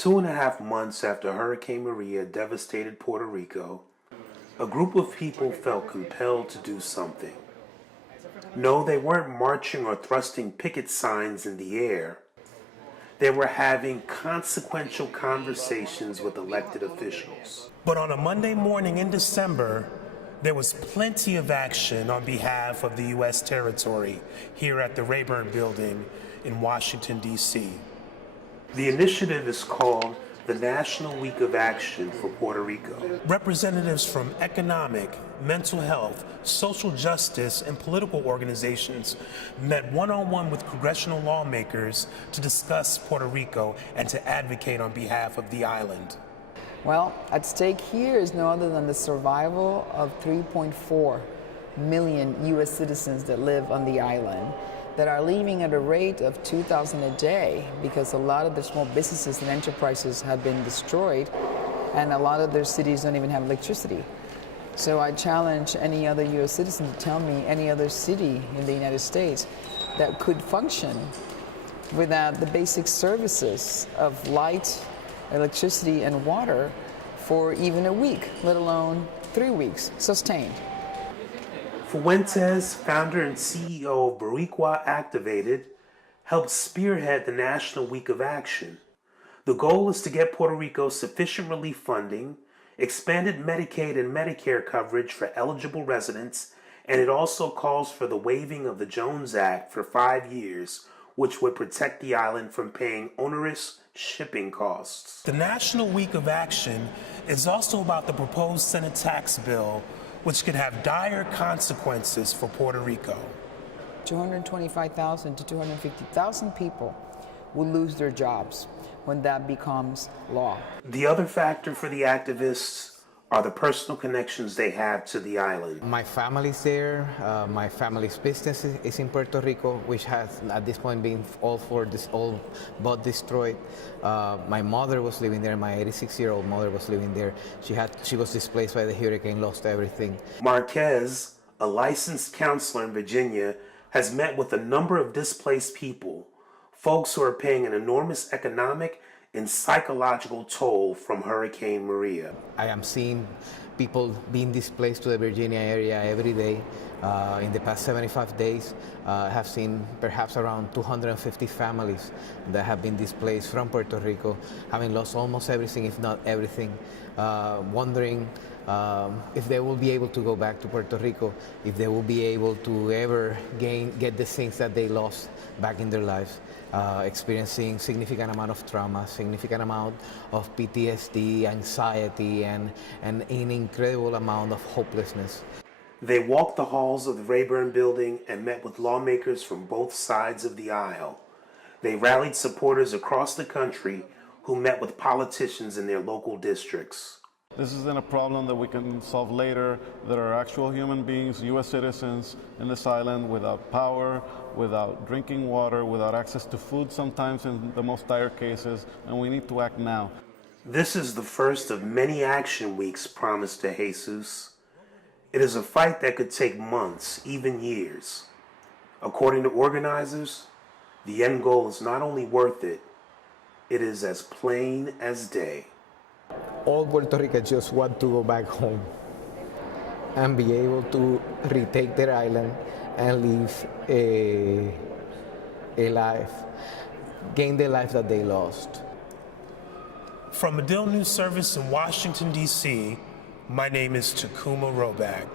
2.5 months after Hurricane Maria devastated Puerto Rico, a group of people felt compelled to do something. No, they weren't marching or thrusting picket signs in the air. They were having consequential conversations with elected officials. But on a Monday morning in December, there was plenty of action on behalf of the U.S. territory here at the Rayburn Building in Washington, D.C. The initiative is called the National Week of Action for Puerto Rico. Representatives from economic, mental health, social justice, and political organizations met one-on-one with congressional lawmakers to discuss Puerto Rico and to advocate on behalf of the island. Well, at stake here is no other than the survival of 3.4 million U.S. citizens that live on the island, that are leaving at a rate of 2,000 a day because a lot of their small businesses and enterprises have been destroyed, and a lot of their cities don't even have electricity. So I challenge any other U.S. citizen to tell me any other city in the United States that could function without the basic services of light, electricity, and water for even a week, let alone 3 weeks, sustained. Fuentes, founder and CEO of Boricua Activated, helped spearhead the National Week of Action. The goal is to get Puerto Rico sufficient relief funding, expanded Medicaid and Medicare coverage for eligible residents, and it also calls for the waiving of the Jones Act for 5 years, which would protect the island from paying onerous shipping costs. The National Week of Action is also about the proposed Senate tax bill, which could have dire consequences for Puerto Rico. 225,000 to 250,000 people will lose their jobs when that becomes law. The other factor for the activists are the personal connections they have to the island. My family's there. My family's business is in Puerto Rico, which has at this point been all but destroyed. My mother was living there. My 86-year-old mother was living there. She was displaced by the hurricane, lost everything. Marquez, a licensed counselor in Virginia, has met with a number of displaced people, folks who are paying an enormous economic and psychological toll from Hurricane Maria. I am seeing people being displaced to the Virginia area every day. In the past 75 days, I have seen perhaps around 250 families that have been displaced from Puerto Rico, having lost almost everything, if not everything, wondering if they will be able to go back to Puerto Rico, if they will be able to ever get the things that they lost back in their lives, experiencing significant amount of trauma, significant amount of PTSD, anxiety, and an incredible amount of hopelessness. They walked the halls of the Rayburn Building and met with lawmakers from both sides of the aisle. They rallied supporters across the country who met with politicians in their local districts. This isn't a problem that we can solve later. There are actual human beings, U.S. citizens in this island without power, without drinking water, without access to food sometimes in the most dire cases, and we need to act now. This is the first of many action weeks promised to Jesus. It is a fight that could take months, even years. According to organizers, the end goal is not only worth it, it is as plain as day. All Puerto Ricans just want to go back home and be able to retake their island and live a life, gain the life that they lost. From Medill News Service in Washington, D.C., my name is Takuma Roback.